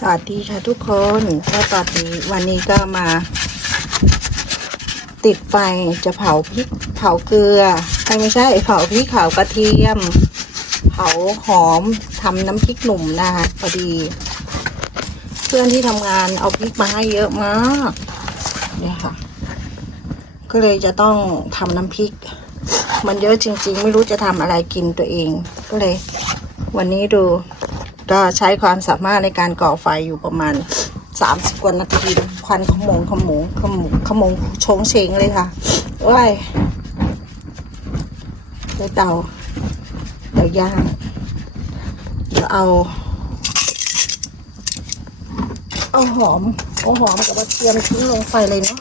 สวัสดีค่ะทุกคนก็ตอนนี้วันนี้ก็มา ติดไฟจะเผาพริกเผาเกลือไม่ใช่ เผาพริกเผากระเทียม เผาหอมทำน้ำพริกหนุ่มนะคะพอดี เพื่อนที่ทำงานเอาพริกมาให้เยอะมากเนี่ยค่ะ ก็เลยจะต้องทำน้ำพริก มันเยอะจริง ๆ ไม่รู้จะทำอะไรกินตัวเอง ก็เลย วันนี้ดู ก็ใช้ความสามารถในการก่อไฟอยู่ประมาณสามสิบกว่านาทีควันขมงขมงขมงขมงชงเชงเลยค่ะว้ายในเตาเดี๋ยวย่าง เดี๋ยวเอา เอาหอมเอาหอมกับกระเทียมทิ้งลงไฟเลยเนาะ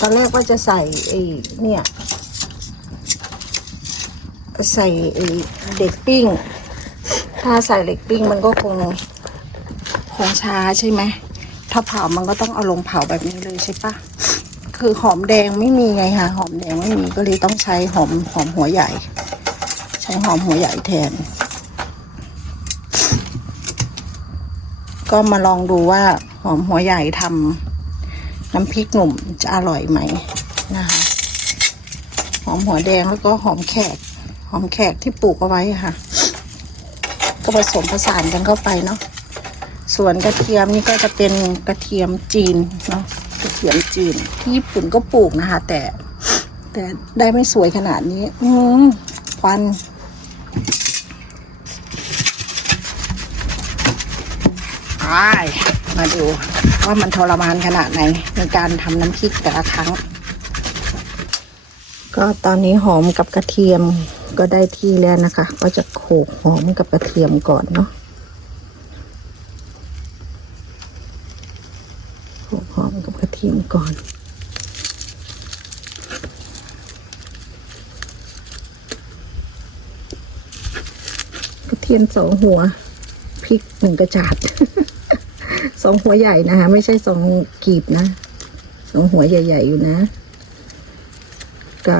ตอนแรกว่าจะใส่ไอ้เนี่ย ใส่ไอ้เด็กปิ้ง ถ้าใส่เหล็กปิ้งมันก็คงคงช้าใช่ไหม ถ้าเผามันก็ต้องเอาลงเผาแบบนี้เลยใช่ปะคือหอมแดงไม่มีไงคะหอมแดงไม่มีก็เลยต้องใช้หอมหอมหัวใหญ่ ใช้หอมหัวใหญ่แทน ก็มาลองดูว่าหอมหัวใหญ่ทำน้ำพริกหนุ่มจะอร่อยไหมนะคะหอมหัวแดงแล้วก็หอมแขก หอมแขกที่ปลูกเอาไว้ค่ะ ผสมผสานกันเข้าไปเนาะส่วนกระเทียมนี่ก็จะเป็นกระเทียมจีนเนาะกระเทียมจีนที่ญี่ปุ่นก็ปลูกนะคะ แต่ แต่ได้ไม่สวยขนาดนี้ อืมควันไปมาดูว่ามันทรมานขนาดไหนในการทำน้ำพริกแต่ละครั้ง ก็ตอนนี้หอมกับกระเทียม ก็ได้ที่แล้วนะคะ ก็จะโขลกหอมกับกระเทียมก่อนเนาะโขลกหอมกับกระเทียมก่อนกระเทียมสองหัวพริกหนึ่งกระจาดสองหัวใหญ่นะคะ ไม่ใช่สองกีบนะสองหัวใหญ่ ๆ อยู่นะ ก็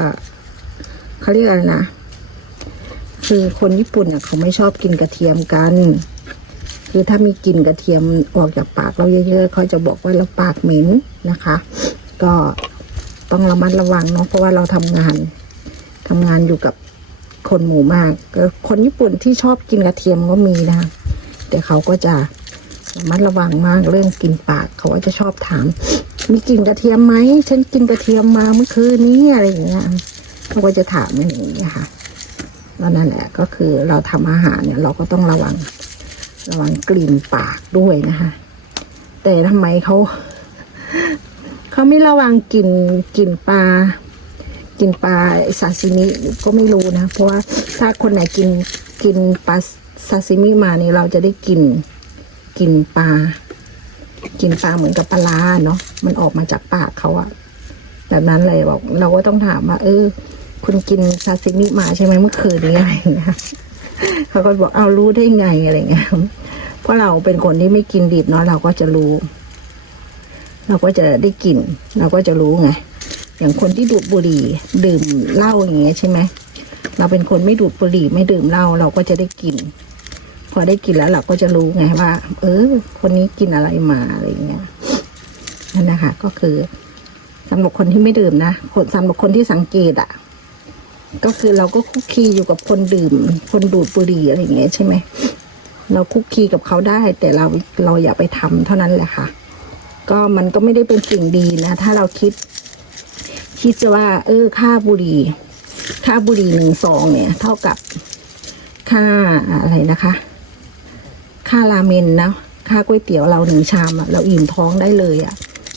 เขาเรียกอะไรนะ คือคนญี่ปุ่นอะเขาไม่ชอบกินกระเทียมกัน คือถ้ามีกลิ่นกระเทียมออกจากปากเราเยอะๆเขาจะบอกว่าเราปากเหม็นนะคะ ก็ต้องระมัดระวังเนาะเพราะว่าเราทำงานทำงานอยู่กับคนหมู่มากก็คนญี่ปุ่นที่ชอบกินกระเทียมก็มีนะคะแต่เขาก็จะระมัดระวังมากเรื่องกลิ่นปากเขาก็จะชอบถาม มีกลิ่นกระเทียมไหมฉันกินกระเทียมมาเมื่อคืนนี้อะไรอย่างเงี้ยเขาก็จะถามอย่างนี้ยค่ะ แล้วนั่นแหละก็คือเราทำอาหารเนี่ยเราก็ต้องระวังระวังกลิ่นปากด้วยนะคะ แต่ทำไมเขาเขาไม่ระวังกลิ่นกลิ่นปลากินปลาซาซิมิก็ไม่รู้นะ เพราะว่าถ้าคนไหนกินกินปลาซาซิมิมาเนี่ยเราจะได้กลิ่นกลิ่นปลา กินปลาเหมือนกับปลาร้าเนาะมันออกมาจากปากเขาอะแบบนั้นเลยบอก เราก็ต้องถามว่าเออ คุณกินซาซิมิมาใช่ไหมเมื่อคืนนี้อะไรอย่างเงี้ยเขาก็บอกเอารู้ได้ไงอะไรเงี้ยเพราะเราเป็นคนที่ไม่กินดิบเนาะเราก็จะรู้ เราก็จะได้กลิ่นเราก็จะรู้ไงอย่างคนที่ดูดบุหรี่ดื่มเหล้าอย่างเงี้ยใช่ไหมเราเป็นคนไม่ดูดบุหรี่ไม่ดื่มเหล้าเราก็จะได้กลิ่นพอได้กลิ่นแล้วเราก็จะรู้ไงว่า เออ คนนี้กินอะไรมาอะไรอย่างเงี้ยนั่นนะคะก็คือสำหรับคนที่ไม่ดื่มนะคนสำหรับคนที่สังเกตอะ ก็คือเราก็คุกคีอยู่กับคนดื่ม คนดูดบุหรี่อะไรอย่างเงี้ยใช่ไหมเราคุกคีกับเขาได้ แต่เราเราอย่าไปทำเท่านั้นแหละค่ะ ก็มันก็ไม่ได้เป็นสิ่งดีนะ ถ้าเราคิด คิดจะว่า เออค่าบุหรี่ค่าบุหรี่หนึ่งซองเนี่ย เท่ากับค่าอะไรนะคะ ค่าราเมนนะค่าก๋วยเตี๋ยวเราหนึ่งชามเราอิ่มท้องได้เลยอะ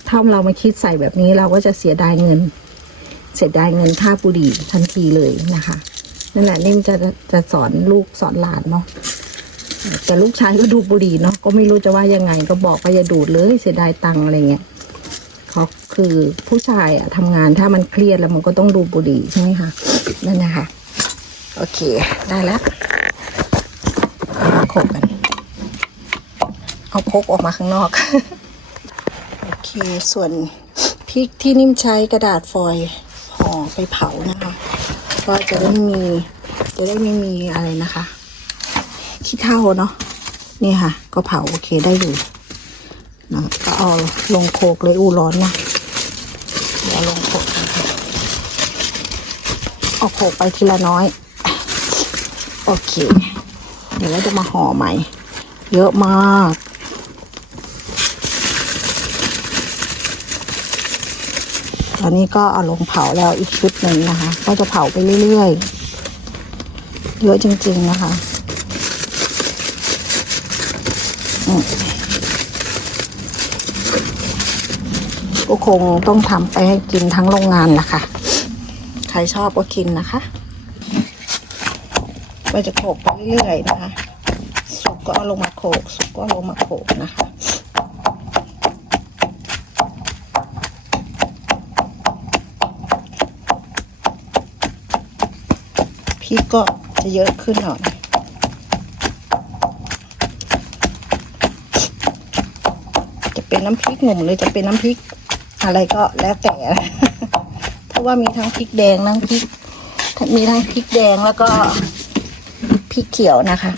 ถ้าเรามาคิดใส่แบบนี้เราก็จะเสียดายเงิน เสียดายเงินค่าบุหรี่ทันทีเลยนะคะนั่นแหละนิ่มจะจะสอนลูกสอนหลานเนาะแต่ลูกชายก็ดูบุหรี่เนาะก็ไม่รู้จะว่ายังไง ก็บอกว่าอย่าดูดเลยเสียดายตังอะไรเงี้ยเขาคือผู้ชายอะทำงานถ้ามันเครียดแล้วมันก็ต้องดูบุหรี่ใช่ไหมคะนั่นนะคะโอเค ได้แล้วโขกกันเอาพกออกมาข้างนอก โอเค ส่วนพริกที่นิ่มใช้กระดาษฟอยล์ ห่อไปเผานะคะ ก็จะได้มีจะได้ไม่มีอะไรนะคะขี้เถ้าเนาะนี่ค่ะ ก็เผาโอเคได้อยู่นะก็เอาลงโขกเลยอู้ร้อนนะเดี๋ยวลงโขกนะคเอาโขกไปทีละน้อย โอเค เดี๋ยวเราจะมาห่อใหม่ เยอะมาก อนนี้ก็เอาลงเผาแล้วอีกชุดหนึ่งนะคะ ก็จะเผาไปเรื่อยๆ เยอะจริงๆนะคะก็คงต้องทำไปให้กินทั้งโรงงานแหละค่ะ ใครชอบก็กินนะคะก็จะโขกไปเรื่อยๆนะคะ สุกก็เอาลงมาโขก สุกก็ลงมาโขกนะคะ ริกก็จะเยอะขึ้นหน่อยจะเป็นน้ำพริกหนุ่มหรือจะเป็นน้ำพริก อะไรก็แล้วแต่ เพราะว่ามีทั้งพริกแดงทั้งพริก มีทั้งพริกแดงแล้วก็พริกเขียวนะคะ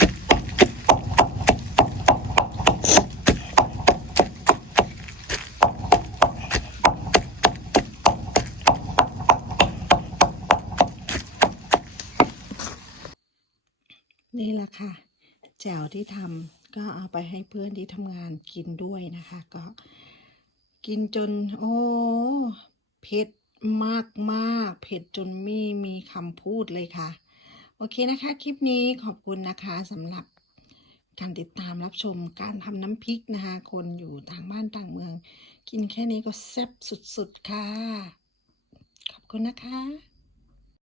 ละค่ะแจ่วที่ทำก็เอาไปให้เพื่อนที่ทำงานกินด้วยนะคะ ก็กินจนโอ้เผ็ดมากมากเผ็ดจนไม่มีคำพูดเลยค่ะ โอเคนะคะ คลิปนี้ขอบคุณนะคะสำหรับการติดตามรับชมการทำน้ำพริกนะคะ คนอยู่ต่างบ้านต่างเมือง กินแค่นี้ก็แซ่บสุดๆค่ะ ขอบคุณนะคะ